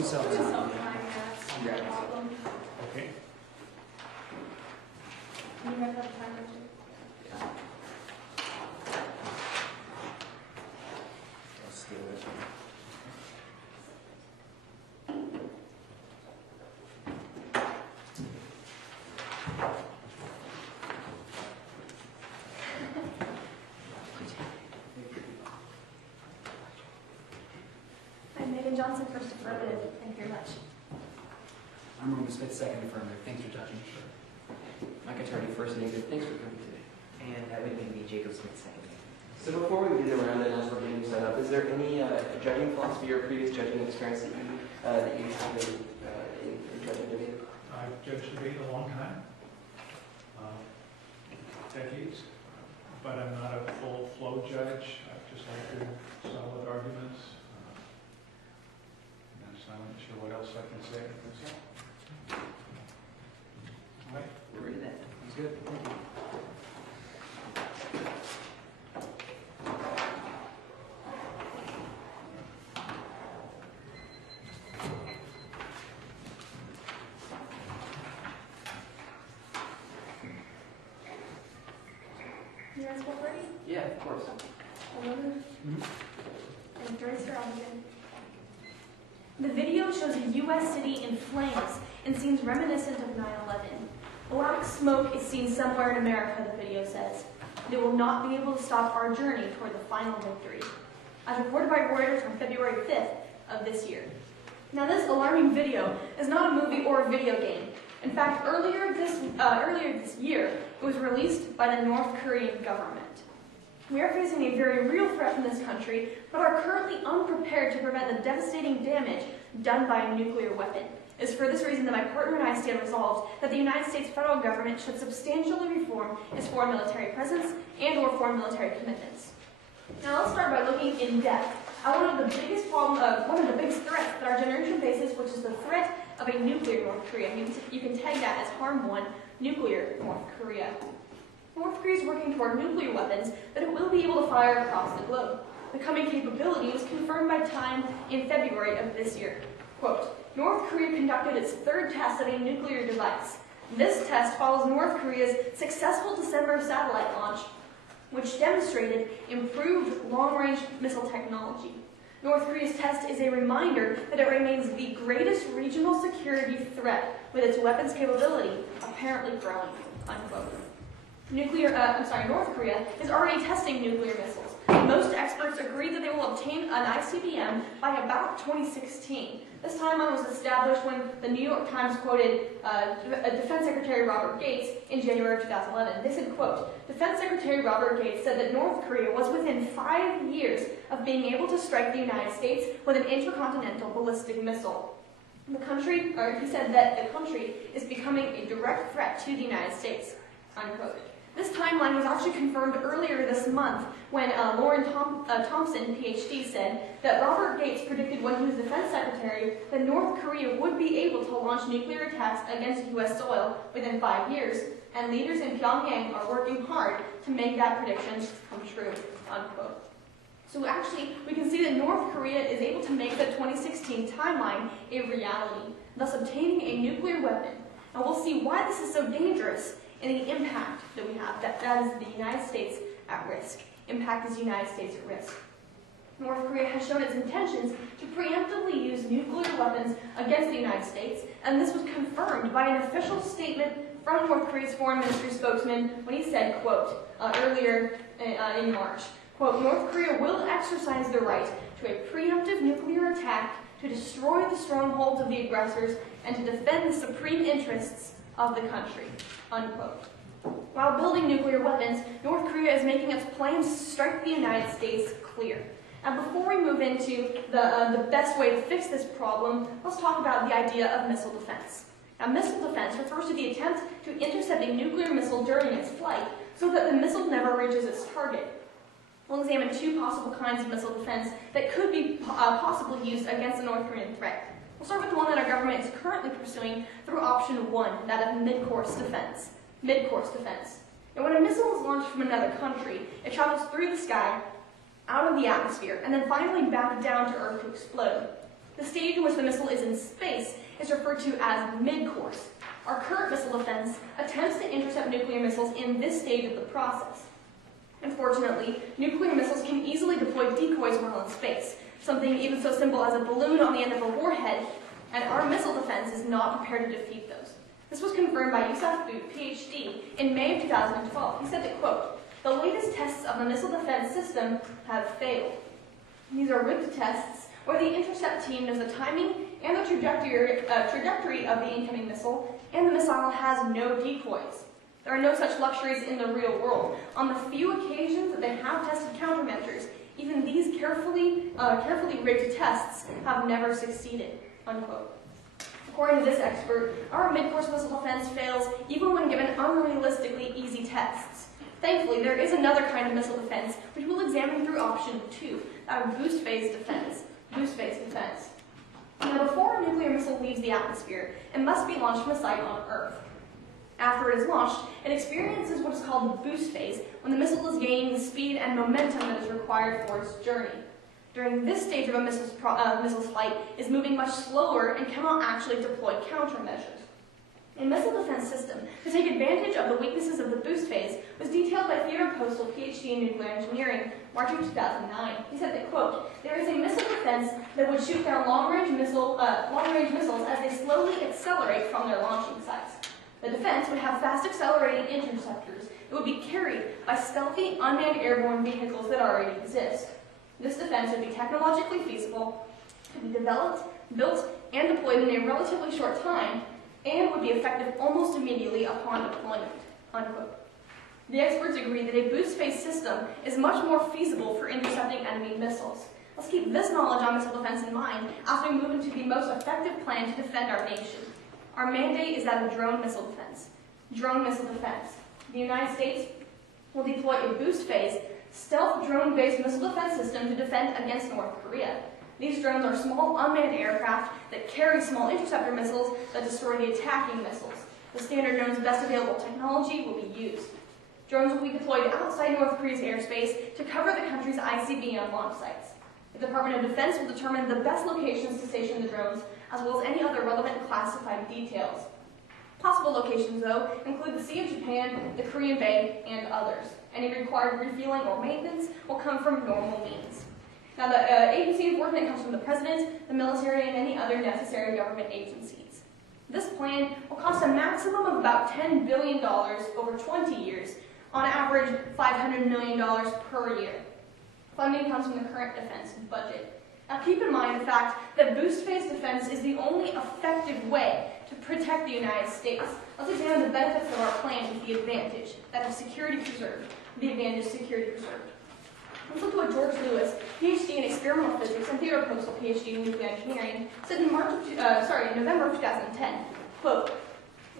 themselves out. Okay. You guys have a timer too? Let's do it. I'm Megan Johnson, first affirmative. Thank you very much. I'm Roman Smith, second affirmative. Thanks for judging. Tardy, first negative. Thanks for coming today. And that would be Jacob Smith second. So before we do the round and as we're getting set up, is there any judging philosophy or previous judging experience that you have in judging debate? I've judged debate a long time, decades, but I'm not a full flow judge. I just like good, solid arguments. And I'm not sure what else I can say. That's all. All right. We're ready then. Sounds good. Thank you. You guys both ready? Yeah, of course. 11. And Joyce are on again. The video shows a U.S. city in flames and scenes reminiscent of 9/11. Black smoke is seen somewhere in America, the video says. They will not be able to stop our journey toward the final victory. As reported by Reuters on February 5th of this year. Now this alarming video is not a movie or a video game. In fact, earlier this year, it was released by the North Korean government. We are facing a very real threat from this country, but are currently unprepared to prevent the devastating damage done by a nuclear weapon. It is for this reason that my partner and I stand resolved that the United States federal government should substantially reform its foreign military presence and/or foreign military commitments. Now let's start by looking in depth at one of the biggest threats that our generation faces, which is the threat of a nuclear North Korea. You can tag that as Harm 1, nuclear North Korea. North Korea is working toward nuclear weapons that it will be able to fire across the globe. The coming capability was confirmed by Time in February of this year. Quote, North Korea conducted its third test of a nuclear device. This test follows North Korea's successful December satellite launch, which demonstrated improved long-range missile technology. North Korea's test is a reminder that it remains the greatest regional security threat, with its weapons capability apparently growing, unquote. North Korea is already testing nuclear missiles. Most experts agree that they will obtain an ICBM by about 2016. This timeline was established when the New York Times quoted Defense Secretary Robert Gates in January of 2011. They said, quote, Defense Secretary Robert Gates said that North Korea was within 5 years of being able to strike the United States with an intercontinental ballistic missile. He said that the country is becoming a direct threat to the United States, unquote. This timeline was actually confirmed earlier this month when Lauren Thompson, PhD, said that Robert Gates predicted when he was defense secretary that North Korea would be able to launch nuclear attacks against U.S. soil within 5 years, and leaders in Pyongyang are working hard to make that prediction come true, unquote. So actually, we can see that North Korea is able to make the 2016 timeline a reality, thus obtaining a nuclear weapon. And we'll see why this is so dangerous and the impact that we have, that is the United States at risk. Impact is the United States at risk. North Korea has shown its intentions to preemptively use nuclear weapons against the United States, and this was confirmed by an official statement from North Korea's foreign ministry spokesman when he said, quote, earlier in March, quote, North Korea will exercise the right to a preemptive nuclear attack to destroy the strongholds of the aggressors and to defend the supreme interests of the country, unquote. While building nuclear weapons, North Korea is making its plans to strike the United States clear. And before we move into the best way to fix this problem, let's talk about the idea of missile defense. Now, missile defense refers to the attempt to intercept a nuclear missile during its flight so that the missile never reaches its target. We'll examine two possible kinds of missile defense that could be possibly used against the North Korean threat. We'll start with the one that our government is currently pursuing through option 1, that of mid-course defense. Mid-course defense. And when a missile is launched from another country, it travels through the sky, out of the atmosphere, and then finally back down to Earth to explode. The stage in which the missile is in space is referred to as mid-course. Our current missile defense attempts to intercept nuclear missiles in this stage of the process. Unfortunately, nuclear missiles can easily deploy decoys while in space, something even so simple as a balloon on the end of a warhead, and our missile defense is not prepared to defeat those. This was confirmed by Yusuf Boot, PhD, in May of 2012. He said that, quote, "The latest tests of the missile defense system have failed. These are rigged tests where the intercept team knows the timing and the trajectory of the incoming missile, and the missile has no decoys. There are no such luxuries in the real world. On the few occasions that they have tested countermeasures, even these carefully rigged tests have never succeeded," unquote. According to this expert, our mid-course missile defense fails even when given unrealistically easy tests. Thankfully, there is another kind of missile defense which we'll examine through option 2, that of boost phase defense. Now, before a nuclear missile leaves the atmosphere, it must be launched from a site on Earth. After it is launched, it experiences what is called the boost phase, when the missile is gaining the speed and momentum that is required for its journey. During this stage of a missile's flight, it is moving much slower and cannot actually deploy countermeasures. A missile defense system to take advantage of the weaknesses of the boost phase was detailed by Theodore Postal, PhD in nuclear engineering, March of 2009. He said that, quote, "There is a missile defense that would shoot down long-range missiles as they slowly accelerate from their launching sites. The defense would have fast accelerating interceptors that would be carried by stealthy unmanned airborne vehicles that already exist. This defense would be technologically feasible, could be developed, built, and deployed in a relatively short time, and would be effective almost immediately upon deployment," unquote. The experts agree that a boost phase system is much more feasible for intercepting enemy missiles. Let's keep this knowledge on missile defense in mind as we move into the most effective plan to defend our nation. Our mandate is that of drone missile defense. Drone missile defense. The United States will deploy a boost phase, stealth drone-based missile defense system to defend against North Korea. These drones are small unmanned aircraft that carry small interceptor missiles that destroy the attacking missiles. The standard drone's best available technology will be used. Drones will be deployed outside North Korea's airspace to cover the country's ICBM launch sites. The Department of Defense will determine the best locations to station the drones, as well as any other relevant classified details. Possible locations, though, include the Sea of Japan, the Korean Bay, and others. Any required refueling or maintenance will come from normal means. Now, the agency enforcement comes from the President, the military, and any other necessary government agencies. This plan will cost a maximum of about $10 billion over 20 years, on average $500 million per year. Funding comes from the current defense budget. Now, keep in mind the fact that boost phase defense is the only effective way to protect the United States. Let's examine the benefits of our plan with the advantage, that of security preserved. The advantage is security preserved. Let's look at what George Lewis, PhD in experimental physics, and Theodore Postal, PhD in nuclear engineering, said in November of 2010. Quote,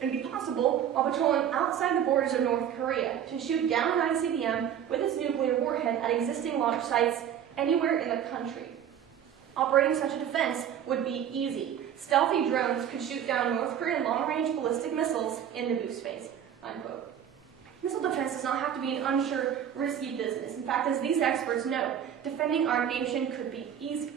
"It would be possible, while patrolling outside the borders of North Korea, to shoot down an ICBM with its nuclear warhead at existing launch sites anywhere in the country. Operating such a defense would be easy. Stealthy drones could shoot down North Korean long-range ballistic missiles in the boost phase," unquote. Missile defense does not have to be an unsure, risky business. In fact, as these experts note, defending our nation could be easy.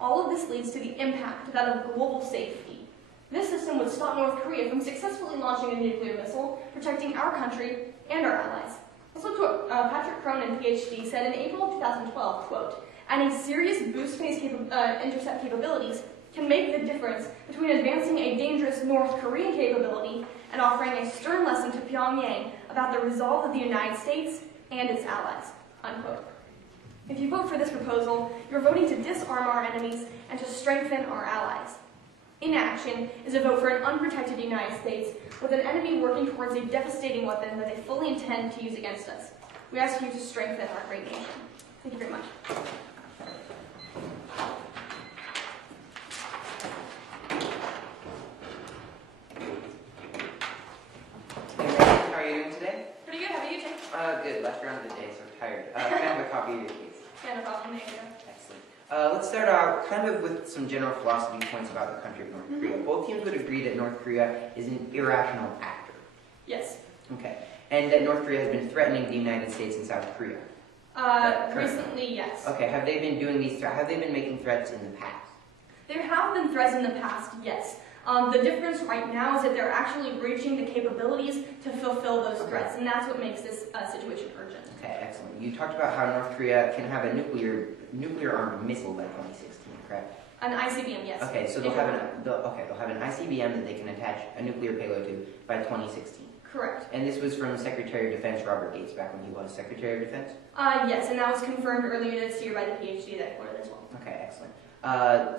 All of this leads to the impact that of global safety. This system would stop North Korea from successfully launching a nuclear missile, protecting our country and our allies. Let's look at what Patrick Cronin, PhD, said in April of 2012, quote, "Adding serious boost phase intercept capabilities can make the difference between advancing a dangerous North Korean capability and offering a stern lesson to Pyongyang about the resolve of the United States and its allies," unquote. If you vote for this proposal, you're voting to disarm our enemies and to strengthen our allies. Inaction is a vote for an unprotected United States with an enemy working towards a devastating weapon that they fully intend to use against us. We ask you to strengthen our great nation. Thank you very much. How are you doing today? Pretty good. How are you, Jake? Good. Last round of the day, so tired. Can I have a copy of your case? Yeah, no problem. There you go. Excellent. Let's start out kind of with some general philosophy points about the country of North Korea. Both teams would agree that North Korea is an irrational actor. Yes. Okay. And that North Korea has been threatening the United States and South Korea. Recently, yes. Okay. Have they been doing these? Have they been making threats in the past? There have been threats in the past, yes. The difference right now is that they're actually reaching the capabilities to fulfill those threats, and that's what makes this situation urgent. Okay, excellent. You talked about how North Korea can have a nuclear-armed missile by 2016, correct? An ICBM, yes. Okay, so they'll have an ICBM that they can attach a nuclear payload to by 2016. Correct. And this was from Secretary of Defense Robert Gates back when he was Secretary of Defense? Yes, and that was confirmed earlier this year by the PhD that quoted as well. Okay, excellent.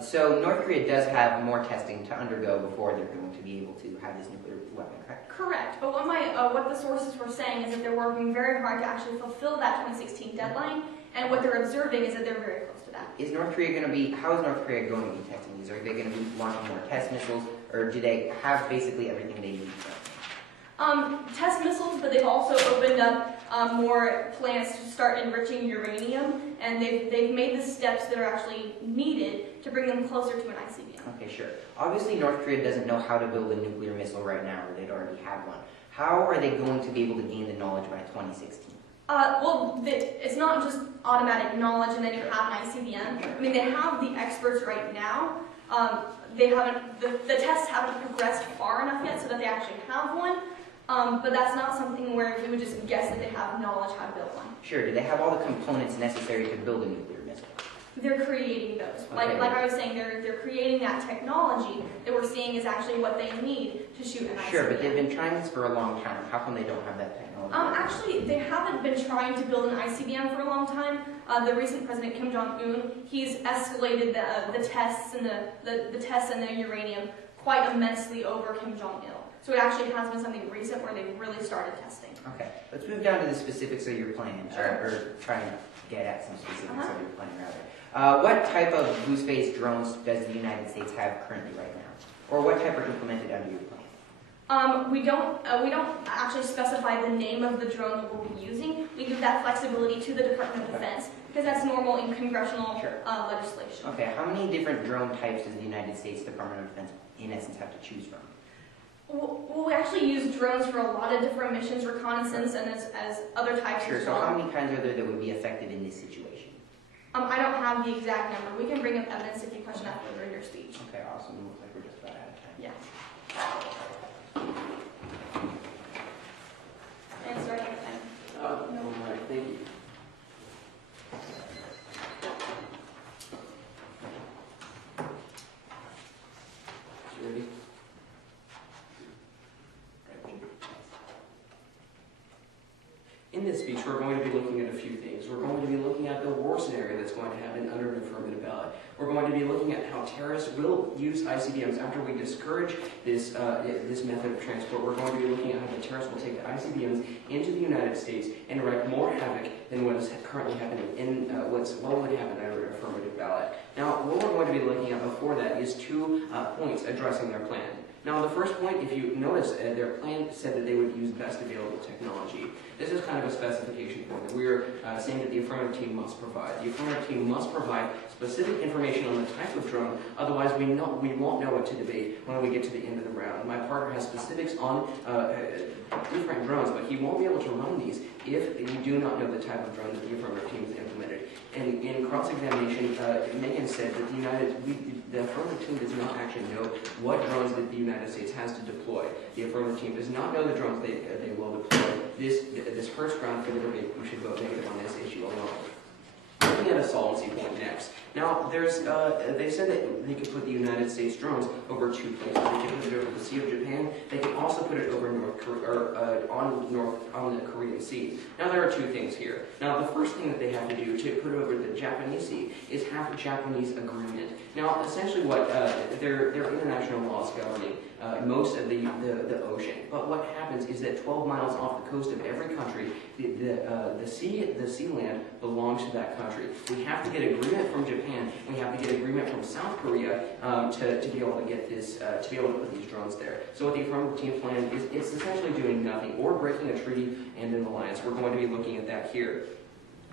So North Korea does have more testing to undergo before they're going to be able to have this nuclear weapon, correct? Correct, but what the sources were saying is that they're working very hard to actually fulfill that 2016 deadline, and what they're observing is that they're very close to that. Is North Korea going to be, how is North Korea going to be testing these? Are they going to be launching more test missiles, or do they have basically everything they need? Test missiles, but they've also opened up more plans to start enriching uranium, and they've made the steps that are actually needed to bring them closer to an ICBM. Okay, sure. Obviously, North Korea doesn't know how to build a nuclear missile right now, or they'd already have one. How are they going to be able to gain the knowledge by 2016? Well, it's not just automatic knowledge and then you have an ICBM. I mean, they have the experts right now. The tests haven't progressed far enough yet so that they actually have one. But that's not something where we would just guess that they have knowledge how to build one. Sure. Do they have all the components necessary to build a nuclear missile? They're creating those. Okay. Like I was saying, they're creating that technology that we're seeing is actually what they need to shoot an ICBM. Sure, but they've been trying this for a long time. How come they don't have that technology? Actually, they haven't been trying to build an ICBM for a long time. The recent president, Kim Jong-un, he's escalated the tests and the tests and the uranium quite immensely over Kim Jong-il. So it actually has been something recent where they've really started testing. Okay, let's move down to the specifics of your plan, Sure. or try and get at some specifics of your plan, rather. What type of blue space drones does the United States have currently right now? Or what type are implemented under your plan? We don't actually specify the name of the drone that we'll be using. We give that flexibility to the Department of Defense because that's normal in congressional legislation. Okay, how many different drone types does the United States Department of Defense, in essence, have to choose from? Well, we actually use drones for a lot of different missions, reconnaissance, and as other types Sure, as so well. how many kinds are there that would be effective in this situation? I don't have the exact number. We can bring up evidence if you question that further in your speech. Okay, awesome. Looks like we're just about out of time. Yeah. And starting at time. No. All right, thank you. You ready? In this speech, we're going to be looking at a few things. We're going to be looking at the war scenario that's going to happen under an affirmative ballot. We're going to be looking at how terrorists will use ICBMs after we discourage this method of transport. We're going to be looking at how the terrorists will take the ICBMs into the United States and wreak more havoc than what is currently happening in what would happen under an affirmative ballot. Now, what we're going to be looking at before that is 2 points addressing their plan. Now, the first point, if you notice, their plan said that they would use best available technology. This is kind of a specification point that we're saying that the affirmative team must provide. The affirmative team must provide specific information on the type of drone, otherwise we won't know what to debate when we get to the end of the round. My partner has specifics on different drones, but he won't be able to run these if you do not know the type of drone that the affirmative team has implemented. And in cross-examination, Megan said that the affirmative team does not actually know what drones that the United States has to deploy. The affirmative team does not know the drones they will deploy. This hurts ground for the debate. We should vote negative on this issue alone. Looking at a solvency point next. Now, they said that they could put the United States drones over 2 places. They could put it over the Sea of Japan. They could also put it over on the Korean Sea. Now, there are 2 things here. Now, the first thing that they have to do to put it over the Japanese Sea is have a Japanese agreement. Now, essentially, what their international laws governing most of the ocean. But what happens is that 12 miles off the coast of every country, the sea land belongs to that country. We have to get agreement from Japan. We have to get agreement from South Korea to be able to get this to be able to put these drones there. So what the affirmative team plan is, it's essentially doing nothing or breaking a treaty and an alliance. We're going to be looking at that here.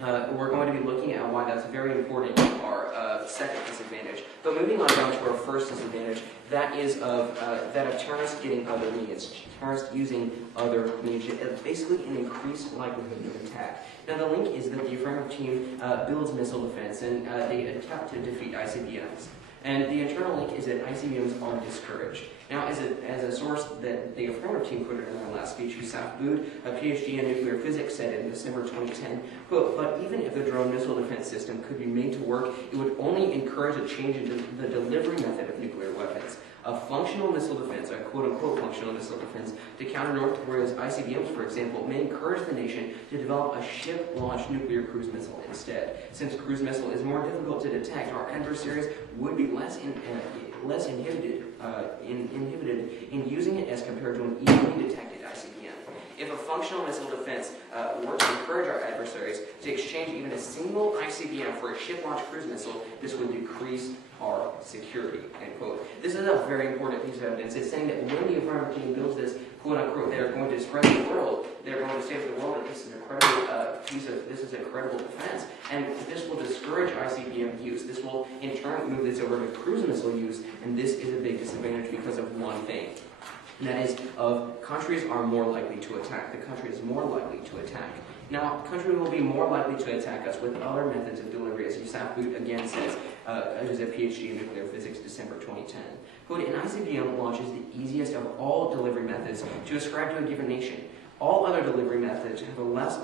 We're going to be looking at why that's very important to our second disadvantage. But moving on down to our first disadvantage, that is of terrorists getting other means, terrorists using other means, basically an increased likelihood of attack. Now the link is that the affirmative team builds missile defense and they attempt to defeat ICBMs. And the internal link is that ICBMs are discouraged. Now, as a source that the affirmative team quoted in their last speech, Yusuf Boud, a PhD in nuclear physics, said in December 2010, quote, "But even if the drone missile defense system could be made to work, it would only encourage a change in the delivery method of nuclear weapons. A functional missile defense, a quote-unquote functional missile defense, to counter North Korea's ICBMs, for example, may encourage the nation to develop a ship-launched nuclear cruise missile instead. Since a cruise missile is more difficult to detect, our adversaries would be less inhibited in using it as compared to an easily detected ICBM. If a functional missile defense were to encourage our adversaries to exchange even a single ICBM for a ship-launched cruise missile, this would decrease our security," end quote. This is a very important piece of evidence. It's saying that when the affirmative team builds this, quote unquote, they're going to spread to the world. They're going to say to the world that this is a credible defense, and this will discourage ICBM use. This will in turn move this over to cruise missile use, and this is a big disadvantage because of one thing. And that is, countries are more likely to attack. The country is more likely to attack. Now, countries will be more likely to attack us with other methods of delivery, as Yusuf Boud again says, who's a PhD in nuclear physics, December 2010. Quote, "An ICBM launch is the easiest of all delivery methods to ascribe to a given nation. All other delivery methods have a less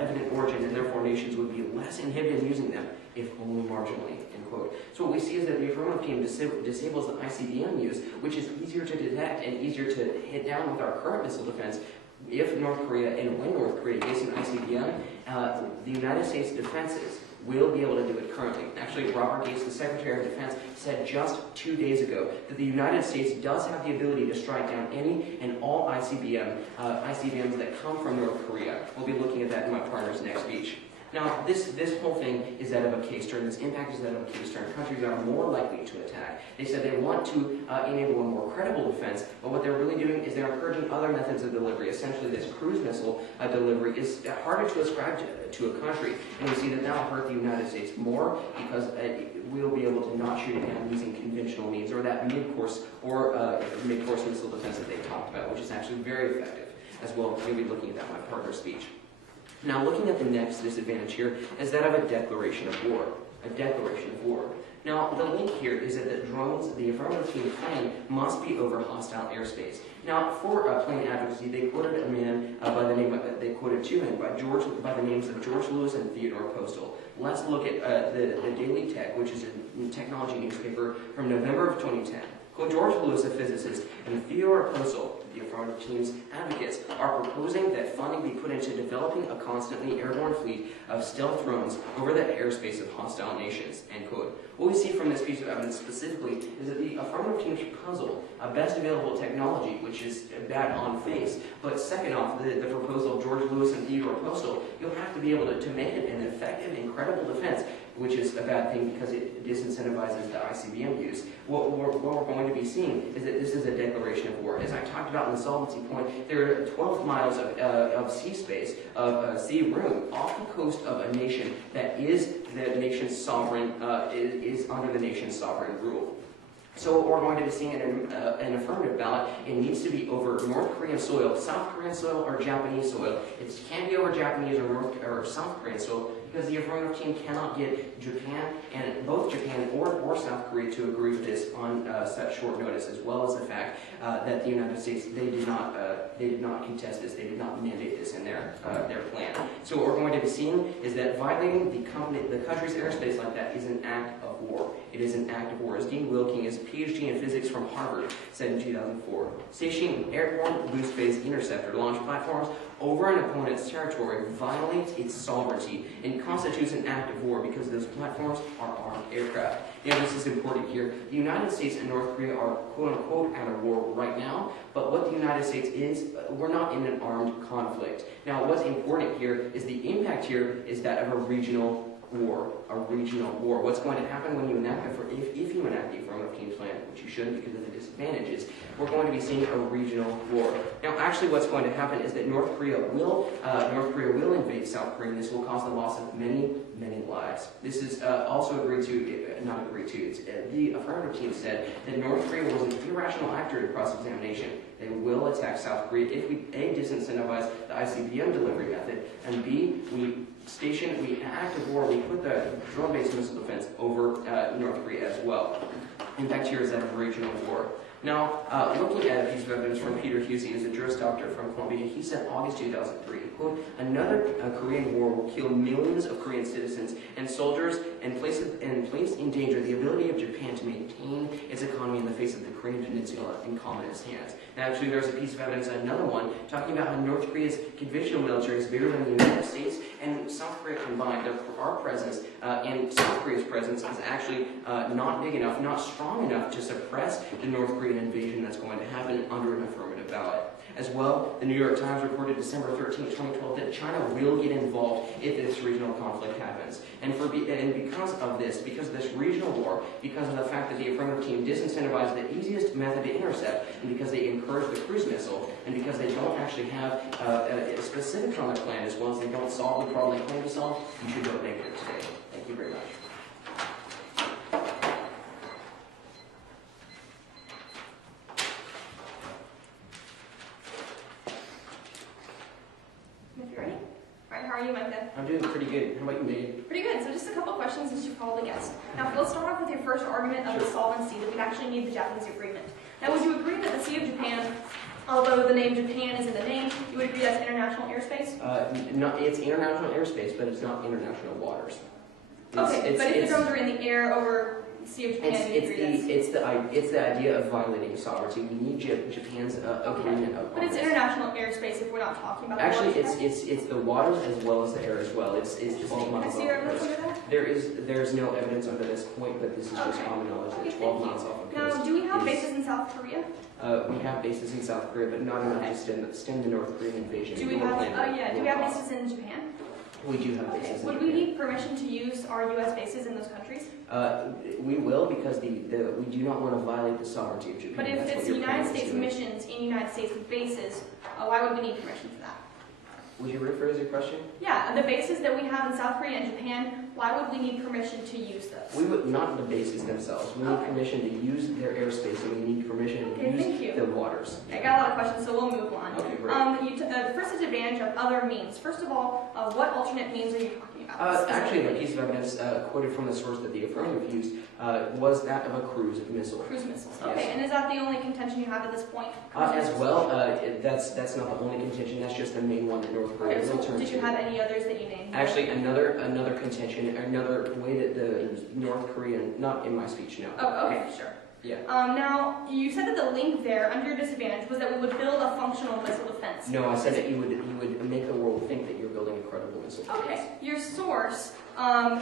evident origin, and therefore nations would be less inhibited in using them, if only marginally," end quote. So what we see is that the affirmative team disables the ICBM use, which is easier to detect and easier to hit down with our current missile defense. If North Korea, and when North Korea gets an ICBM, the United States defenses will be able to do it currently. Actually, Robert Gates, the Secretary of Defense, said just 2 days ago that the United States does have the ability to strike down any and all ICBMs that come from North Korea. We'll be looking at that in my partner's next speech. Now, this whole thing is that of a case turn. This impact is that of a case turn. Countries are more likely to attack. They said they want to enable a more credible defense, but what they're really doing is they're encouraging other methods of delivery. Essentially, this cruise missile delivery is harder to ascribe to a country, and we see that now hurt the United States more because we'll be able to not shoot it down using conventional means, or that mid-course missile defense that they talked about, which is actually very effective as well. We'll be looking at that in my partner's speech. Now, looking at the next disadvantage here is that of a declaration of war. A declaration of war. Now, the link here is that the drones, the affirmative team plan, must be over hostile airspace. Now, for plane advocacy, they quoted a man they quoted two men by the names of George Lewis and Theodore Postal. Let's look at the Daily Tech, which is a technology newspaper from November of 2010. Quote, "George Lewis, a physicist, and Theodore Postal, the affirmative team's advocates, are proposing that funding be put into developing a constantly airborne fleet of stealth drones over the airspace of hostile nations," end quote. What we see from this piece of evidence specifically is that the affirmative team's proposal, best available technology, which is bad on face, but second off, the proposal of George Lewis and Theodore Postal, you'll have to be able to make it an effective and credible defense, which is a bad thing because it disincentivizes the ICBM use. What we're going to be seeing is that this is a declaration of war. As I talked about in the solvency point, there are 12 miles of sea space, of sea room off the coast of a nation that is the nation's sovereign, is under the nation's sovereign rule. So what we're going to be seeing in an affirmative ballot, it needs to be over North Korean soil, South Korean soil, or Japanese soil. It can't be over Japanese or South Korean soil because the affirmative team cannot get Japan, and both Japan or South Korea, to agree with this on such short notice, as well as the fact that the United States, they did not contest this, they did not mandate this in their plan. So what we're going to be seeing is that violating the country's airspace like that is an act of war. It is an act of war. As Dean Wilking, is a PhD in physics from Harvard, said in 2004, stationing airborne boost-based interceptor launch platforms over an opponent's territory violates its sovereignty and constitutes an act of war because those platforms are armed aircraft. Now, this is important here. The United States and North Korea are quote-unquote at a war right now, but what the United States is, we're not in an armed conflict. Now, what's important here is the impact here is that of a regional war. A regional war. What's going to happen when you enact if you enact the affirmative team plan, which you shouldn't because of the disadvantages, we're going to be seeing a regional war. Now, actually, what's going to happen is that North Korea will invade South Korea, and this will cause the loss of many, many lives. This is also agreed to, not agreed to. The affirmative team said that North Korea was an irrational actor in cross-examination. They will attack South Korea if we A, disincentivize the ICBM delivery method, and B, we act of war, we put the drone-based missile defense over North Korea as well. In fact, here is that of regional war. Now, looking at a piece of evidence from Peter Husey, who's a Juris Doctor from Columbia, he said August 2003, quote, another Korean war will kill millions of Korean citizens and soldiers and place in danger the ability of Japan to maintain its economy in the face of the Korean Peninsula in communist hands. Now, actually, there's a piece of evidence, another one, talking about how North Korea's conventional military is bigger than the United States and South Korea combined. Our presence and South Korea's presence is actually not big enough, not strong enough to suppress the North Korean invasion that's going to happen under an affirmative ballot. As well, the New York Times reported December 13, 2012 that China will get involved if this regional conflict happens. And because of this regional war, because of the fact that the affirmative team disincentivized the easiest method to intercept, and because they encourage the cruise missile, and because they don't actually have specifics on their plan, as well as they don't solve the problem they claim to solve, you should vote negative today. Thank you very much. How are you, Micah? I'm doing pretty good. How about you, Megan? Pretty good. So just a couple questions as you probably guessed. Now, let's start off with your first argument of the solvency, that we'd actually need the Japanese agreement. Now, would you agree that the Sea of Japan, although the name Japan is in the name, you would agree that's international airspace? No, it's international airspace, but it's not international waters. But if the drones are in the air over the Sea of Japan, you agree it's the idea of violating sovereignty. We need Japan's agreement. But it's international airspace if we're not talking about. Actually, it's the waters as well as the air as well. It's 12 miles off the coast. There's no evidence under this point, but this is just common knowledge that 12 miles off the coast. Now, do we have bases in South Korea? We have bases in South Korea, but not enough to stem the North Korean invasion. Do we have? Do we have bases in Japan? We do have bases. Would we need permission to use our U.S. bases in those countries? We will, because we do not want to violate the sovereignty of Japan. But if it's United States missions in United States bases, why would we need permission for that? Would you rephrase your question? Yeah, the bases that we have in South Korea and Japan, why would we need permission to use those? We would not the bases themselves. We need permission to use their airspace, and we need permission to use the waters. I got a lot of questions, so we'll move on. Okay, great. The first advantage of other means. First of all, what alternate means are you talking about? Actually, the piece of evidence quoted from the source that the affirmative used was that of a cruise missile. Cruise missiles. Yes. Okay, and is that the only contention you have at this point? As well, that's not the only contention. That's just the main one that North Korea will turn to. Did you have any others that you named? Actually, another contention, another way that the North Korean, not in my speech, no. Oh, okay, sure. Yeah. Now, you said that the link there, under your disadvantage, was that we would build a functional missile defense. No, I said that you would make the world think that you're building a credible missile defense. Okay, your source,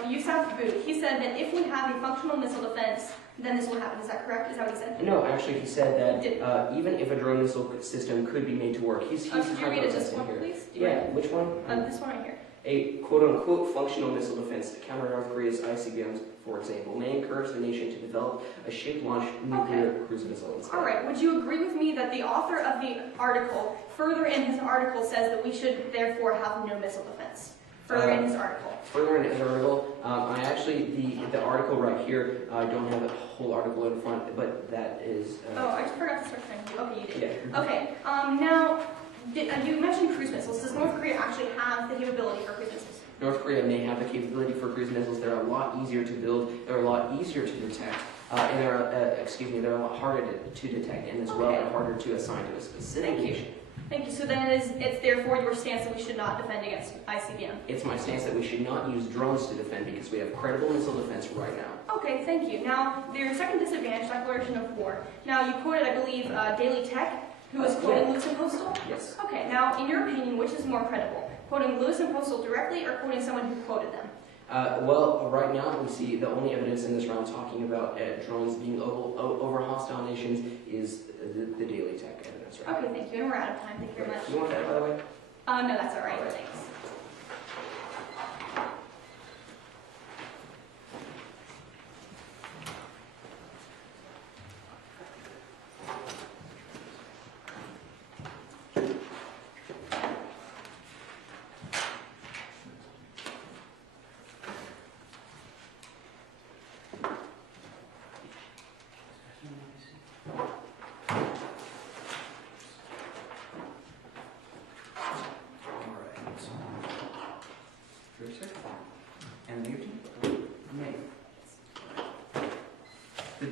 Yusuf Boot, he said that if we have a functional missile defense, then this will happen. Is that correct? Is that what he said? No, actually, he said that even if a drone missile system could be made to work, he's could you read it this one, here. please? Yeah, which one? This one right here. A quote-unquote functional missile defense to counter North Korea's ICBMs, for example, may encourage the nation to develop a ship-launched nuclear cruise missile instead. All right. Would you agree with me that the author of the article, further in his article, says that we should therefore have no missile defense? Further in his article. Further in his article, I actually, the article right here, I don't have the whole article in front, but that is... I just forgot to start trying. Okay, you did. Yeah. Okay. Now, you mentioned cruise missiles. Does North Korea actually have the capability for cruise missiles? North Korea may have the capability for cruise missiles. They're a lot easier to build. They're a lot easier to detect. And they're a lot harder to detect, and as well, they're harder to assign to a specific nation. Thank you. So then it's therefore your stance that we should not defend against ICBM? It's my stance that we should not use drones to defend because we have credible missile defense right now. Okay, thank you. Now, your second disadvantage, declaration of war. Now, you quoted, I believe, Daily Tech, who was quoting Lewis and Postal? Yes. Okay, now, in your opinion, which is more credible? Quoting Lewis and Postal directly or quoting someone who quoted them? Well, right now we see the only evidence in this round talking about drones being over hostile nations is the Daily Tech evidence, right? Okay, thank you. And we're out of time. Thank you very much. You want that, by the way? No, that's all right. Thanks.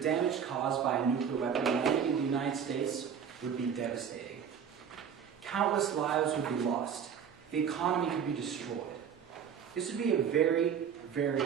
damage caused by a nuclear weapon landing in the United States would be devastating. Countless lives would be lost. The economy could be destroyed. This would be a very, very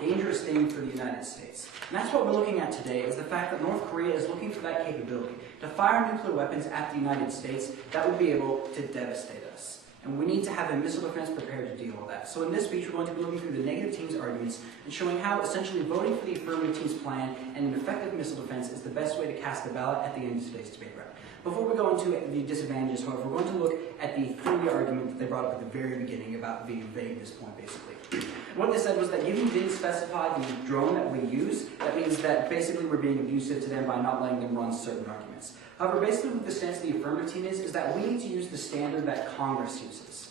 dangerous thing for the United States. And that's what we're looking at today, is the fact that North Korea is looking for that capability to fire nuclear weapons at the United States that would be able to devastate us. And we need to have a missile defense prepared to deal with that. So in this speech, we're going to be looking through the negative team's arguments and showing how essentially voting for the affirmative team's plan and an effective missile defense is the best way to cast the ballot at the end of today's debate round. Before we go into the disadvantages, however, we're going to look at the theory argument that they brought up at the very beginning about the vagueness point, basically. And what they said was that given we didn't specify the drone that we use, that means that basically we're being abusive to them by not letting them run certain arguments. However, basically what the stance of the affirmative team is that we need to use the standard that Congress uses.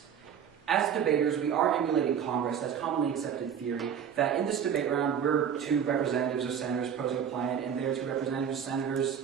As debaters, we are emulating Congress. That's commonly accepted theory, that in this debate round, we're two representatives or senators opposing a plan, and they're two representatives or senators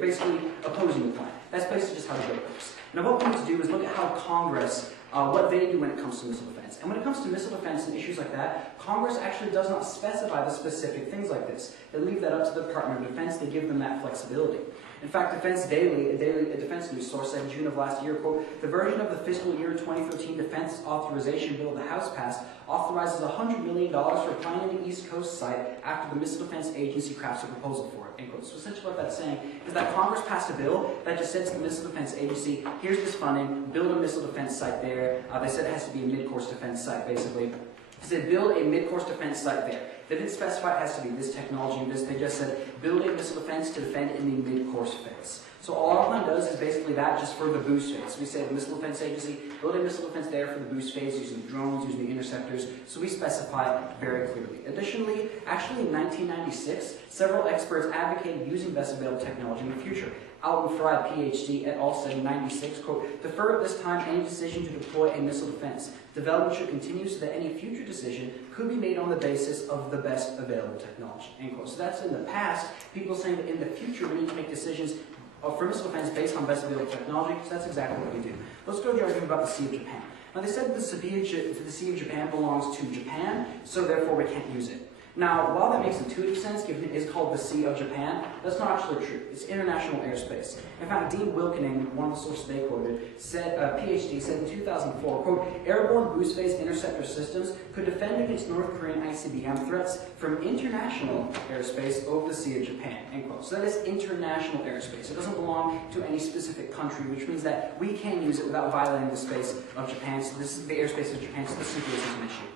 basically opposing the plan. That's basically just how the debate works. Now what we need to do is look at how Congress, what they do when it comes to missile defense. And when it comes to missile defense and issues like that, Congress actually does not specify the specific things like this. They leave that up to the Department of Defense. They give them that flexibility. In fact, Defense Daily, a defense news source, said in June of last year, quote, "The version of the fiscal year 2013 defense authorization bill the House passed authorizes $100 million for a plan in the East Coast site after the Missile Defense Agency crafts a proposal for it," end quote. So essentially what that's saying is that Congress passed a bill that just said to the Missile Defense Agency, here's this funding, build a missile defense site there. They said it has to be a mid-course defense site, basically. They said build a mid-course defense site there. They didn't specify it has to be this technology and this. They just said build a missile defense to defend in the mid-course phase. So all our plan does is basically that, just for the boost phase. We say the Missile Defense Agency, build a missile defense there for the boost phase using the drones, using the interceptors. So we specify very clearly. Additionally, actually in 1996, several experts advocated using vessel technology in the future. Alton Fry, PhD, et al. Said in 96, quote, "Defer at this time any decision to deploy a missile defense. Development should continue so that any future decision could be made on the basis of the best available technology," end quote. So that's in the past, people saying that in the future we need to make decisions for missile defense based on best available technology, so that's exactly what we do. Let's go to the argument about the Sea of Japan. Now they said the Sea of Japan belongs to Japan, so therefore we can't use it. Now, while that makes intuitive sense, given it is called the Sea of Japan, that's not actually true. It's international airspace. In fact, Dean Wilkening, one of the sources they quoted, said, PhD, said in 2004, quote, "Airborne boost phase interceptor systems could defend against North Korean ICBM threats from international airspace over the Sea of Japan," end quote. So that is international airspace. It doesn't belong to any specific country, which means that we can use it without violating the space of Japan. So this is the airspace of Japan, so this simply isn't an issue.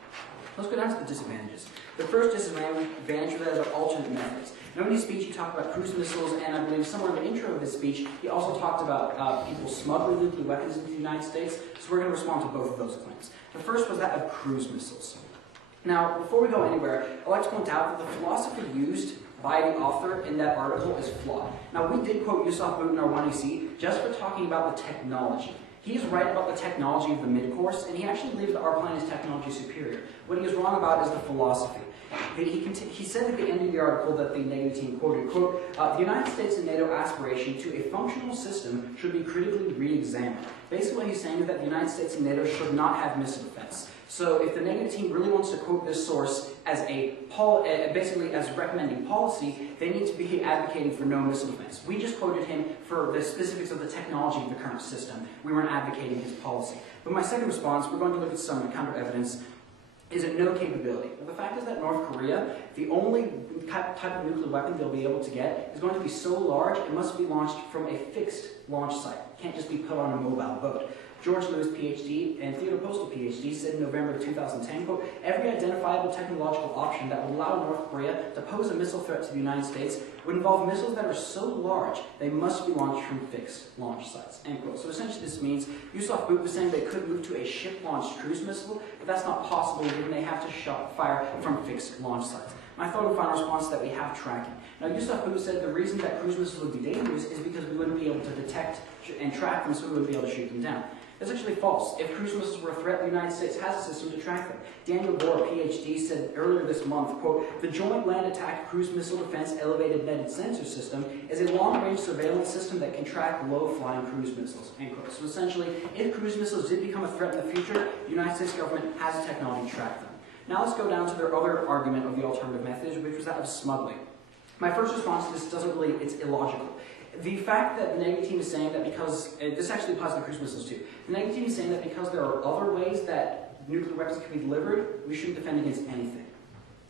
Let's go down to the disadvantages. The first disadvantage of that is alternate methods. Now in his speech he talked about cruise missiles, and I believe somewhere in the intro of his speech he also talked about people smuggling nuclear weapons into the United States, so we're going to respond to both of those claims. The first was that of cruise missiles. Now, before we go anywhere, I'd like to point out that the philosophy used by the author in that article is flawed. Now, we did quote Yusuf Boot in our 1AC just for talking about the technology. He's right about the technology of the mid-course, and he actually believes that our plan is technology superior. What he is wrong about is the philosophy. He said at the end of the article that the negative team quoted, quote, "The United States and NATO aspiration to a functional system should be critically re-examined." Basically what he's saying is that the United States and NATO should not have missile defense. So if the negative team really wants to quote this source as basically as recommending policy, they need to be advocating for no missile defense. We just quoted him for the specifics of the technology of the current system. We weren't advocating his policy. But my second response, we're going to look at some counter evidence, is it no capability. Well, the fact is that North Korea, the only type of nuclear weapon they'll be able to get is going to be so large it must be launched from a fixed launch site. It can't just be put on a mobile boat. George Lewis, PhD, and Theodore Postal, PhD, said in November of 2010, quote, "Every identifiable technological option that would allow North Korea to pose a missile threat to the United States would involve missiles that are so large they must be launched from fixed launch sites," end quote. So essentially this means Yusuf Boot was saying they could move to a ship-launched cruise missile, but that's not possible given they have to fire from fixed launch sites. My third and final response is that we have tracking. Now, Yusuf Boot said the reason that cruise missiles would be dangerous is because we wouldn't be able to detect and track them, so we wouldn't be able to shoot them down. That's actually false. If cruise missiles were a threat, the United States has a system to track them. Daniel Gore, PhD, said earlier this month, quote, "The Joint Land Attack Cruise Missile Defense Elevated Netted Sensor System is a long-range surveillance system that can track low-flying cruise missiles," end quote. So essentially, if cruise missiles did become a threat in the future, the United States government has the technology to track them. Now let's go down to their other argument of the alternative methods, which was that of smuggling. My first response to this it's illogical. The fact that the negative team is saying that because, this actually applies to cruise missiles too, the negative team is saying that because there are other ways that nuclear weapons can be delivered, we shouldn't defend against anything.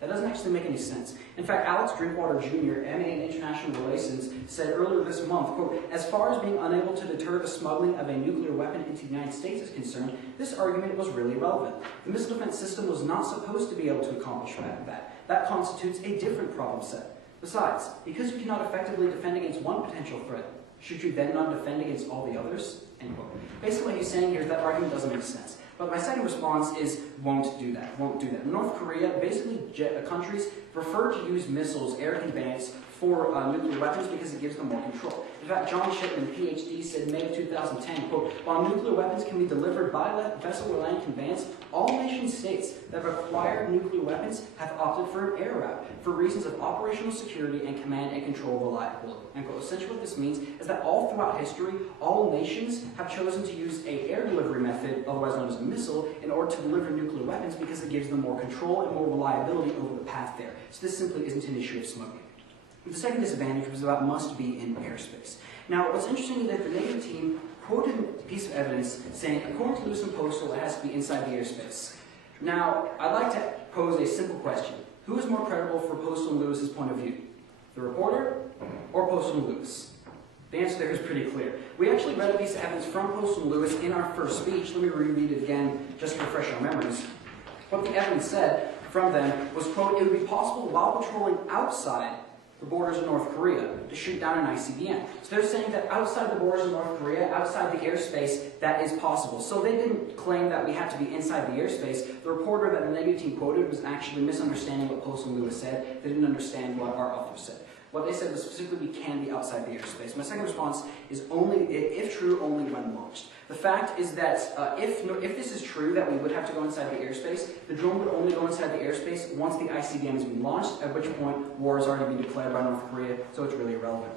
That doesn't actually make any sense. In fact, Alex Drinkwater Jr., MA in International Relations, said earlier this month, quote, "As far as being unable to deter the smuggling of a nuclear weapon into the United States is concerned, this argument was really irrelevant. The missile defense system was not supposed to be able to accomplish that. That constitutes a different problem set. Besides, because you cannot effectively defend against one potential threat, should you then not defend against all the others?" End quote. Basically what he's saying here is that argument doesn't make sense. But my second response is won't do that. North Korea, basically countries prefer to use missiles, air conveyance, for nuclear weapons because it gives them more control. In fact, John Shipman, PhD, said in May of 2010, quote, "While nuclear weapons can be delivered by vessel or land conveyance, all nation states that require nuclear weapons have opted for an air route for reasons of operational security and command and control reliability." End quote. Essentially what this means is that all throughout history, all nations have chosen to use an air delivery method, otherwise known as a missile, in order to deliver nuclear weapons because it gives them more control and more reliability over the path there. So this simply isn't an issue of smuggling. The second disadvantage was about must be in airspace. Now, what's interesting is that the negative team quoted a piece of evidence saying, according to Lewis and Postal, it has to be inside the airspace. Now, I'd like to pose a simple question. Who is more credible for Postal and Lewis's point of view? The reporter or Postal and Lewis? The answer there is pretty clear. We actually read a piece of evidence from Postal and Lewis in our first speech. Let me reread it again just to refresh our memories. What the evidence said from them was, quote, "It would be possible while patrolling outside the borders of North Korea to shoot down an ICBM." So they're saying that outside the borders of North Korea, outside the airspace, that is possible. So they didn't claim that we have to be inside the airspace. The reporter that the negative team quoted was actually misunderstanding what Postal and Lewis said. They didn't understand what our author said. What they said was specifically we can be outside the airspace. My second response is only, if true, only when launched. The fact is that if this is true, that we would have to go inside the airspace, the drone would only go inside the airspace once the ICBM has been launched, at which point war has already been declared by North Korea, so it's really irrelevant.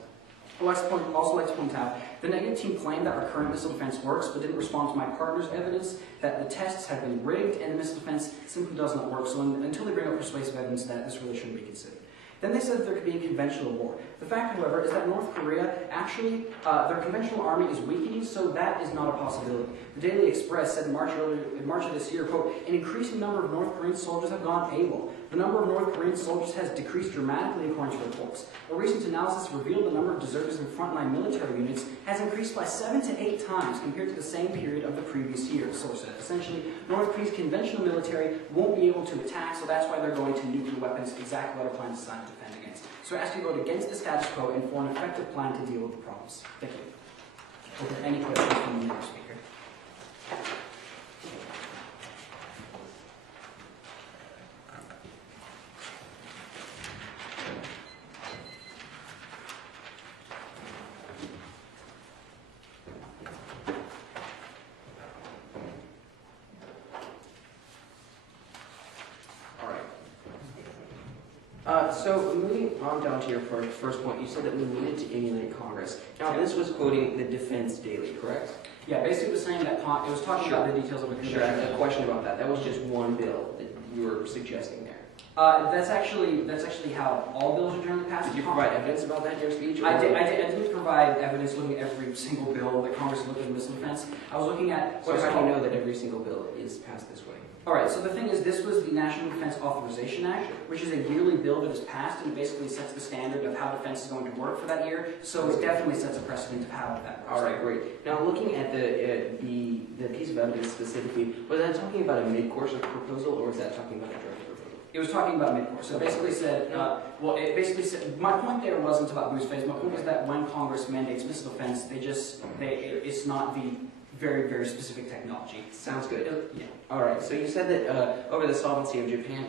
I'd also like to point out, the negative team claimed that our current missile defense works, but didn't respond to my partner's evidence that the tests have been rigged and the missile defense simply does not work. So until they bring up persuasive evidence that this really shouldn't be considered. Then they said that there could be a conventional war. The fact, however, is that North Korea actually, their conventional army is weakening, so that is not a possibility. The Daily Express said in March of this year, quote, "An increasing number of North Korean soldiers have gone AWOL. The number of North Korean soldiers has decreased dramatically according to reports. A recent analysis revealed the number of deserters in frontline military units has increased by 7 to 8 times compared to the same period of the previous year," source said. Essentially, North Korea's conventional military won't be able to attack, so that's why they're going to nuclear weapons, exactly what our plan is designed to defend against. So I ask you to vote against the status quo and for an effective plan to deal with the problems. Thank you. Are there any questions from the next speaker? So moving on down to your first point, you said that we needed to emulate Congress. Now, this was quoting the Defense Daily, correct? Yeah, basically it was saying that it was talking about the details of a Sure, I have a question about that. That was just one bill that you were suggesting there. That's actually how all bills are generally passed. Did you provide evidence about that in your speech? I didn't provide evidence looking at every single bill that Congress looked at in missile defense. I was looking at So how do you know that every single bill is passed this way? Alright, so the thing is, this was the National Defense Authorization Act, which is a yearly bill that is passed and basically sets the standard of how defense is going to work for that year. So it definitely sets a precedent of how that works. Alright, great. Now looking at the piece of evidence specifically, was that talking about a mid-course proposal or was that talking about a direct proposal? It was talking about mid-course. So it basically said, my point there wasn't about boost phase. My point was that when Congress mandates missile defense, it's not the very, very specific technology. Sounds good. Yeah. All right. So you said that over the solvency of Japan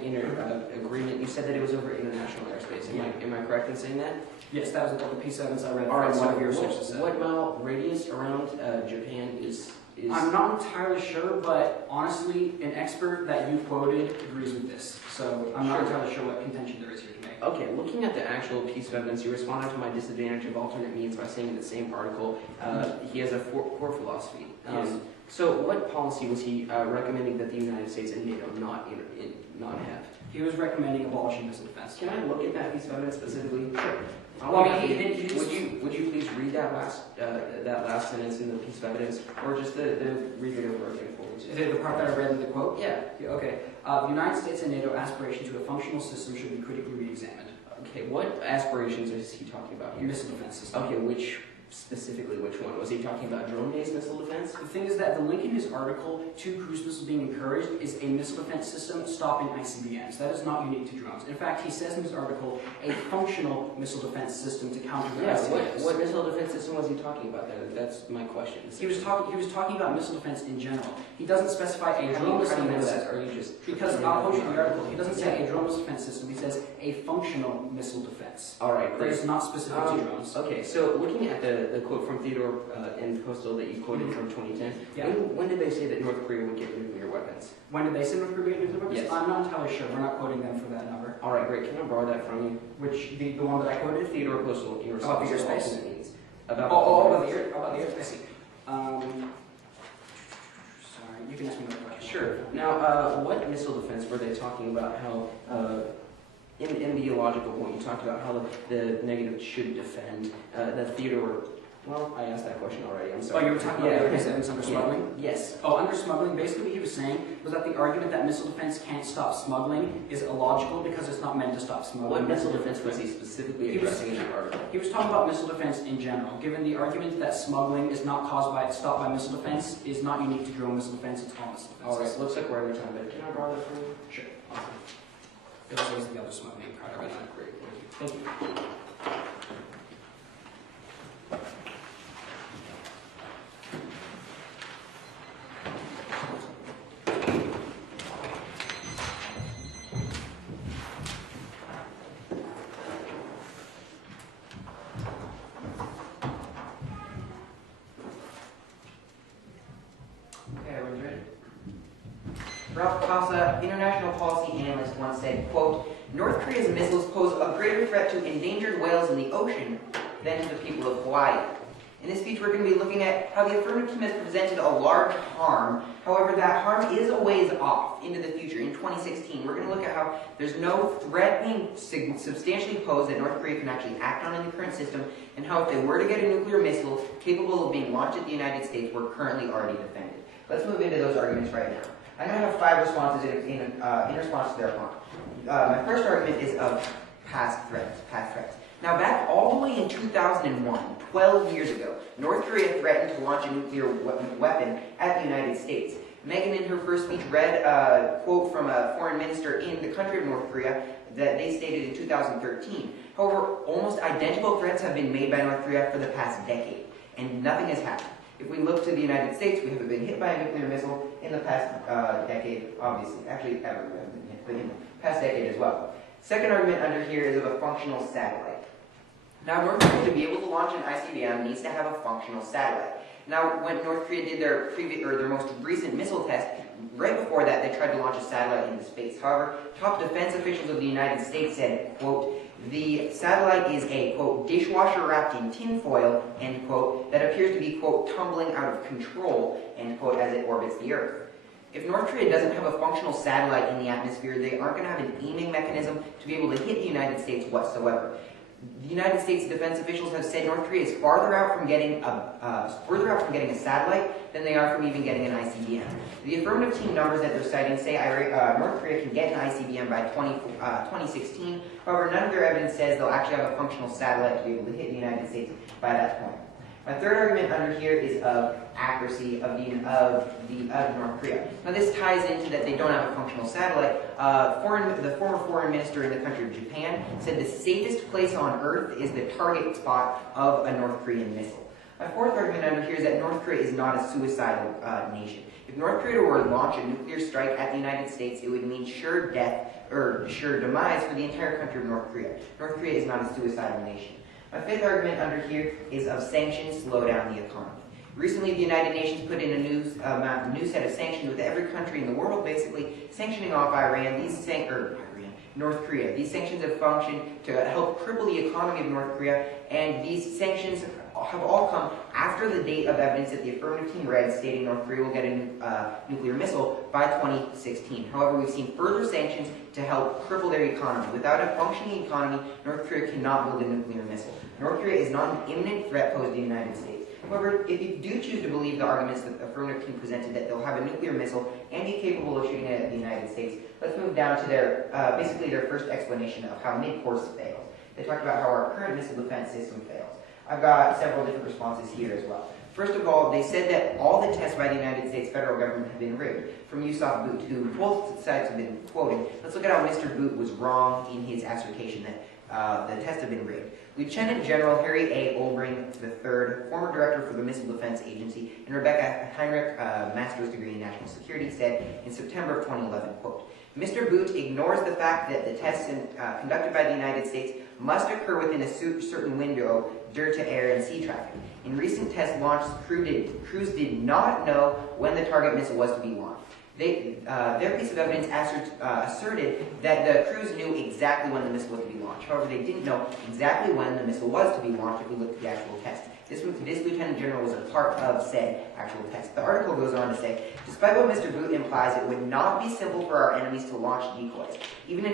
agreement, you said that it was over international airspace. Am I correct in saying that? Yes, that was a piece of evidence I read. All right. One So of your sources said. what mile radius around Japan is? I'm not entirely sure, but honestly, an expert that you quoted agrees with this. So I'm not entirely sure what contention there is here to make. Okay, looking at the actual piece of evidence, you responded to my disadvantage of alternate means by saying in the same article he has a core philosophy. Yes. So what policy was he recommending that the United States and NATO not have? He was recommending abolishing missile defense. Can I look at that piece of evidence specifically? Sure. Well, I mean, he didn't use- Would you please read that last sentence in the piece of evidence, or just the read it over again for me? The part that I read in the quote? Yeah. Okay. The United States and NATO aspiration to a functional system should be critically re-examined. Okay, what aspirations is he talking about A here? missile defense system. Okay, specifically which one? Was he talking about drone-based missile defense? The thing is that the link in his article to cruise missiles being encouraged is a missile defense system stopping ICBMs. That is not unique to drones. In fact, he says in his article a functional missile defense system to counter the Yeah, ICBMs. what missile defense system was he talking about there? That's my question. He was talking about missile defense in general. He doesn't specify a How drone do missile you know defense that? system. Are you just... Because I'll quote you the article. He doesn't say a drone missile defense system. He says a functional missile defense. All right, That great. is not specific to drones. Okay, so looking at the quote from Theodore in Postal that you quoted from 2010, Yeah. when did they say that North Korea would get nuclear weapons? When did they say North Korea nuclear weapons? Yes. I'm not entirely sure. We're not quoting them for that number. All right, great. Can I borrow that from you? Which the one that I quoted? Theodore Postal in About the airspace? About About the airspace. Sorry, you can ask me another question. Sure. Now, what missile defense were they talking about? How in the illogical point you talked about how the negative should defend the Theodore. Well, I asked that question already. I'm Oh, sorry. you were talking about the settings under smuggling? Yes. Oh, under smuggling, basically what he was saying was that the argument that missile defense can't stop smuggling is illogical because it's not meant to stop smuggling. What missile defense was he specifically He was- addressing in that article? He was talking about missile defense in general. Given the argument that smuggling is not stopped by missile defense is not unique to drone missile defense, it's all missile defense. All right, looks like we're out of time, but can I borrow that from you? Sure. Awesome. It was always the other smuggling part of it. Great, Thank you. Okay, everyone's ready? Ralph Casa, international policy analyst, once said, quote, North Korea's missiles pose a greater threat to endangered whales in the ocean than to the people of Hawaii. In this speech, we're going to be looking at how the affirmative team has presented a large harm. However, that harm is a ways off into the future. In 2016, we're going to look at how there's no threat being substantially posed that North Korea can actually act on in the current system, and how if they were to get a nuclear missile capable of being launched at the United States, we're currently already defended. Let's move into those arguments right now. I'm going to have 5 responses in response to their harm. My first argument is of past threats. Now, back all the way in 2001, 12 years ago, North Korea threatened to launch a nuclear weapon at the United States. Megan, in her first speech, read a quote from a foreign minister in the country of North Korea that they stated in 2013. However, almost identical threats have been made by North Korea for the past decade, and nothing has happened. If we look to the United States, we haven't been hit by a nuclear missile in the past decade, obviously. Actually, ever. We haven't been hit, but in the past decade as well. Second argument under here is of a functional satellite. Now, North Korea, to be able to launch an ICBM, needs to have a functional satellite. Now, when North Korea did their most recent missile test, right before that, they tried to launch a satellite into space. However, top defense officials of the United States said, quote, the satellite is a, quote, dishwasher wrapped in tinfoil, end quote, that appears to be, quote, tumbling out of control, end quote, as it orbits the Earth. If North Korea doesn't have a functional satellite in the atmosphere, they aren't going to have an aiming mechanism to be able to hit the United States whatsoever. The United States defense officials have said North Korea is farther out from getting a satellite than they are from even getting an ICBM. The affirmative team numbers that they're citing say North Korea can get an ICBM by 2016. However, none of their evidence says they'll actually have a functional satellite to be able to hit the United States by that point. My third argument under here is of accuracy of North Korea. Now this ties into that they don't have a functional satellite. The former foreign minister in the country of Japan said the safest place on Earth is the target spot of a North Korean missile. My fourth argument under here is that North Korea is not a suicidal nation. If North Korea were to launch a nuclear strike at the United States, it would mean sure death or sure demise for the entire country of North Korea. North Korea is not a suicidal nation. My fifth argument under here is of sanctions slow down the economy. Recently, the United Nations put in a new set of sanctions with every country in the world, basically sanctioning off North Korea. These sanctions have functioned to help cripple the economy of North Korea, and these sanctions have all come after the date of evidence that the affirmative team read stating North Korea will get a nuclear missile by 2016. However, we've seen further sanctions to help cripple their economy. Without a functioning economy, North Korea cannot build a nuclear missile. North Korea is not an imminent threat posed to the United States. However, if you do choose to believe the arguments that the affirmative team presented that they'll have a nuclear missile and be capable of shooting it at the United States, let's move down to their basically their first explanation of how mid-course fails. They talked about how our current missile defense system fails. I've got several different responses here as well. First of all, they said that all the tests by the United States federal government have been rigged, from Yusuf Boot, who both sides have been quoting. Let's look at how Mr. Boot was wrong in his assertion that the tests have been rigged. Lieutenant General Harry A. Olbring III, former director for the Missile Defense Agency, and Rebecca Heinrich, master's degree in national security, said in September of 2011, quote, Mr. Boot ignores the fact that the tests conducted by the United States must occur within a certain window due to air and sea traffic. In recent test launches, crews did not know when the target missile was to be launched. Their piece of evidence asserted that the crews knew exactly when the missile was to be launched. However, they didn't know exactly when the missile was to be launched if we look at the actual test. This lieutenant general was a part of said actual test. The article goes on to say, despite what Mr. Boot implies, it would not be simple for our enemies to launch decoys. Even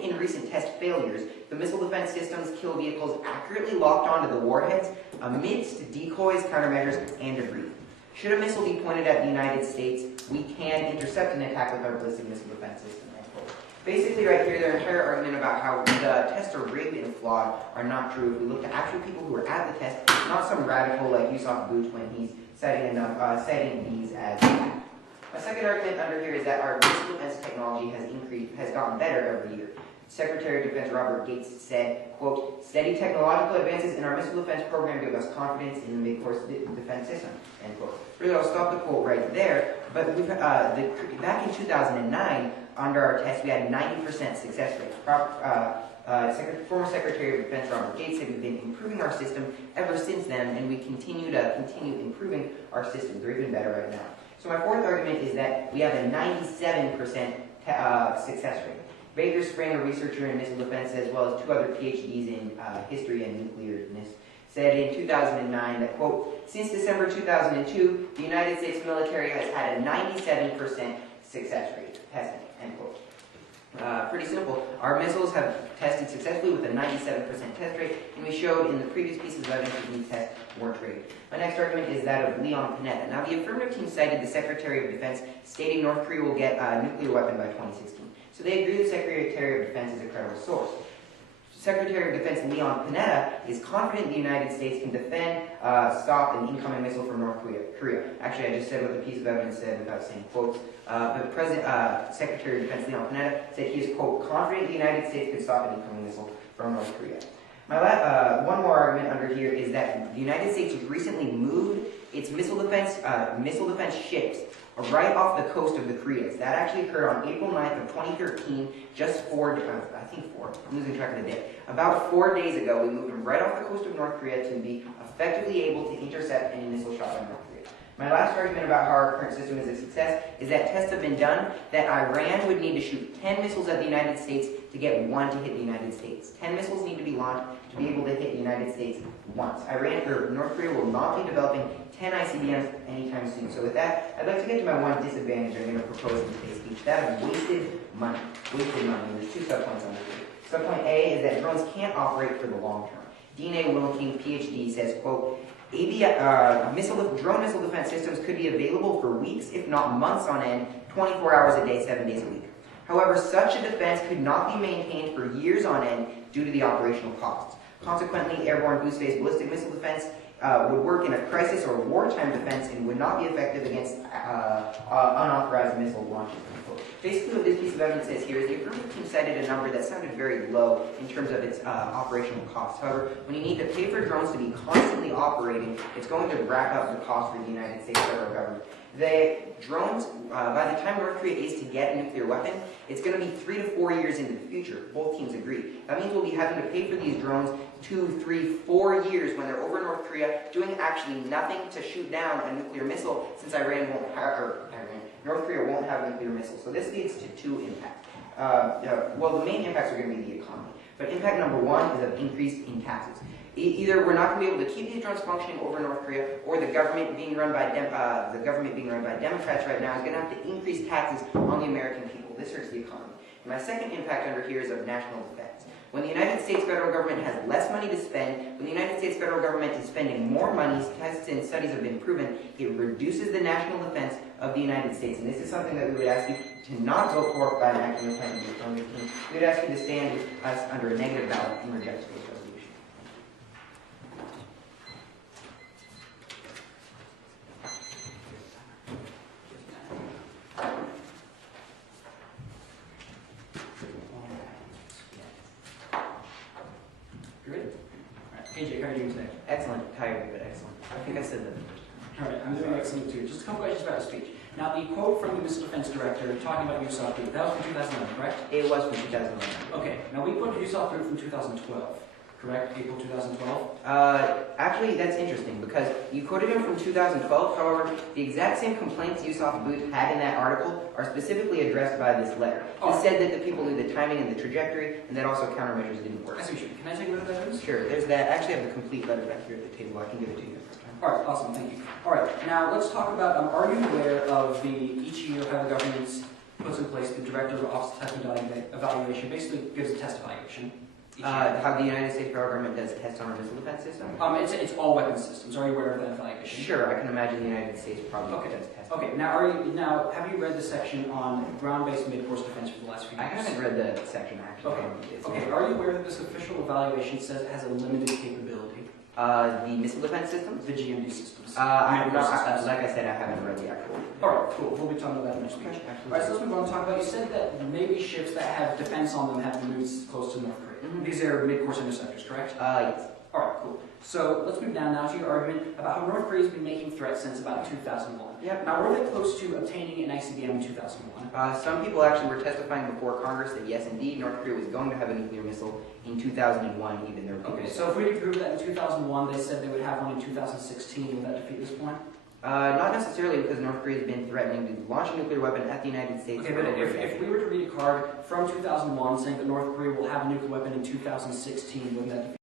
in recent test failures, the missile defense systems kill vehicles accurately locked onto the warheads amidst decoys, countermeasures, and debris. Should a missile be pointed at the United States, we can intercept an attack with our ballistic missile defense system. Basically, right here, their entire argument about how the tests are rigged and flawed are not true. If we look at actual people who were at the test, not some radical like Yusuf Boot when he's citing these as fact. My second argument under here is that our missile defense technology has gotten better every year. Secretary of Defense Robert Gates said, quote, steady technological advances in our missile defense program give us confidence in the mid-course defense system, end quote. Really, I'll stop the quote right there, but back in 2009, under our test, we had a 90% success rate. Former Secretary of Defense Robert Gates said we've been improving our system ever since then, and we continue improving our system. They're even better right now. So my fourth argument is that we have a 97% success rate. Baker Spring, a researcher in missile defense, as well as two other PhDs in history and nuclearness, said in 2009 that, quote, since December 2002, the United States military has had a 97% success rate testing, end quote. Pretty simple. Our missiles have tested successfully with a 97% test rate, and we showed in the previous pieces of evidence that these tests weren't rigged. My next argument is that of Leon Panetta. Now, the affirmative team cited the Secretary of Defense stating North Korea will get a nuclear weapon by 2016. So they agree the Secretary of Defense is a credible source. Secretary of Defense Leon Panetta is confident the United States can defend, stop an incoming missile from North Korea. Actually, I just said what the piece of evidence said without saying quotes. But Secretary of Defense Leon Panetta said he is, quote, confident the United States could stop an incoming missile from North Korea. One more argument under here is that the United States has recently moved its missile defense ships right off the coast of the Koreas. That actually occurred on April 9th of 2013, I'm losing track of the day. About 4 days ago, we moved them right off the coast of North Korea to be effectively able to intercept any missile shot by North Korea. My last argument about how our current system is a success is that tests have been done that Iran would need to shoot 10 missiles at the United States to get one to hit the United States. 10 missiles need to be launched to be able to hit the United States once. North Korea will not be developing 10 ICBMs anytime soon. So with that, I'd like to get to my one disadvantage I'm going to propose in today's speech. That is wasted money. There's two subpoints on this. Subpoint A is that drones can't operate for the long term. Dean A. Wilking, PhD, says, quote, drone missile defense systems could be available for weeks, if not months on end, 24 hours a day, 7 days a week. However, such a defense could not be maintained for years on end due to the operational costs. Consequently, airborne boost-based ballistic missile defense would work in a crisis or wartime defense and would not be effective against unauthorized missile launches. Basically, what this piece of evidence says here is the affirmative team cited a number that sounded very low in terms of its operational costs. However, when you need to pay for drones to be constantly operating, it's going to rack up the cost for the United States federal government. The drones, by the time North Korea is to get a nuclear weapon, it's going to be 3 to 4 years into the future. Both teams agree. That means we'll be having to pay for these drones 2, 3, 4 years when they're over North Korea, doing actually nothing to shoot down a nuclear missile, since North Korea won't have a nuclear missile. So this leads to two impacts. The main impacts are going to be the economy. But impact number one is of increase in taxes. Either we're not going to be able to keep these drones functioning over North Korea, or the government being run by Democrats right now is going to have to increase taxes on the American people. This hurts the economy. And my second impact under here is of national defense. When the United States federal government has less money to spend, when the United States federal government is spending more money, tests and studies have been proven, it reduces the national defense of the United States. And this is something that we would ask you to not vote for by enacting the plan. We would ask you to stand with us under a negative ballot and reject this resolution. You ready? Alright, hey Jake, how are you doing today? Excellent. Tired, but excellent. I think I said that the first time. Alright, I'm doing excellent too. Just a couple questions about the speech. Now, the quote from the Missile Defense Director talking about USOF Group, that was from 2011, correct? It was from 2011. Okay, now we quoted USOF Group from 2012, correct? April 2012? Actually, that's interesting because you quoted him from 2012. However, the exact same complaints Yusuf Booth had in that article are specifically addressed by this letter. It said that the people knew the timing and the trajectory, and that also countermeasures didn't work. I see what you mean. Can I take a look at that, please? Sure, there's that. I actually have the complete letter back here at the table. I can give it to you. Alright, awesome, thank you. Alright, now let's talk about, are you aware of each year how the government puts in place the Director of Office of Test and Evaluation, basically gives a test evaluation? How the United States federal government does tests on our missile defense system? It's all weapons systems. Are you aware of that evaluation? Sure, I can imagine the United States probably does tests. Okay, now have you read the section on ground-based mid-course defense for the last few I years? haven't read the section actually. Okay, are you aware that this official evaluation says it has a limited capability? The missile defense systems? The GMD systems. Like I said, I haven't read the actual. Alright, cool. We'll be talking about that in your speech. Alright, so let's move on and talk about, you said that Navy ships that have defense on them have to move close to North Korea. These are mid-course interceptors, correct? Yes. Alright, cool. So let's move down now to your argument about how North Korea's been making threats since about 2001. Yep. Now, were they close to obtaining an ICBM in 2001? Some people actually were testifying before Congress that yes, indeed, North Korea was going to have a nuclear missile in 2001, even their Okay, so if we could prove that in 2001, they said they would have one in 2016, would that defeat this point? Not necessarily, because North Korea has been threatening to launch a nuclear weapon at the United States. Okay, but if we were to read a card from 2001 saying that North Korea will have a nuclear weapon in 2016, wouldn't that defeat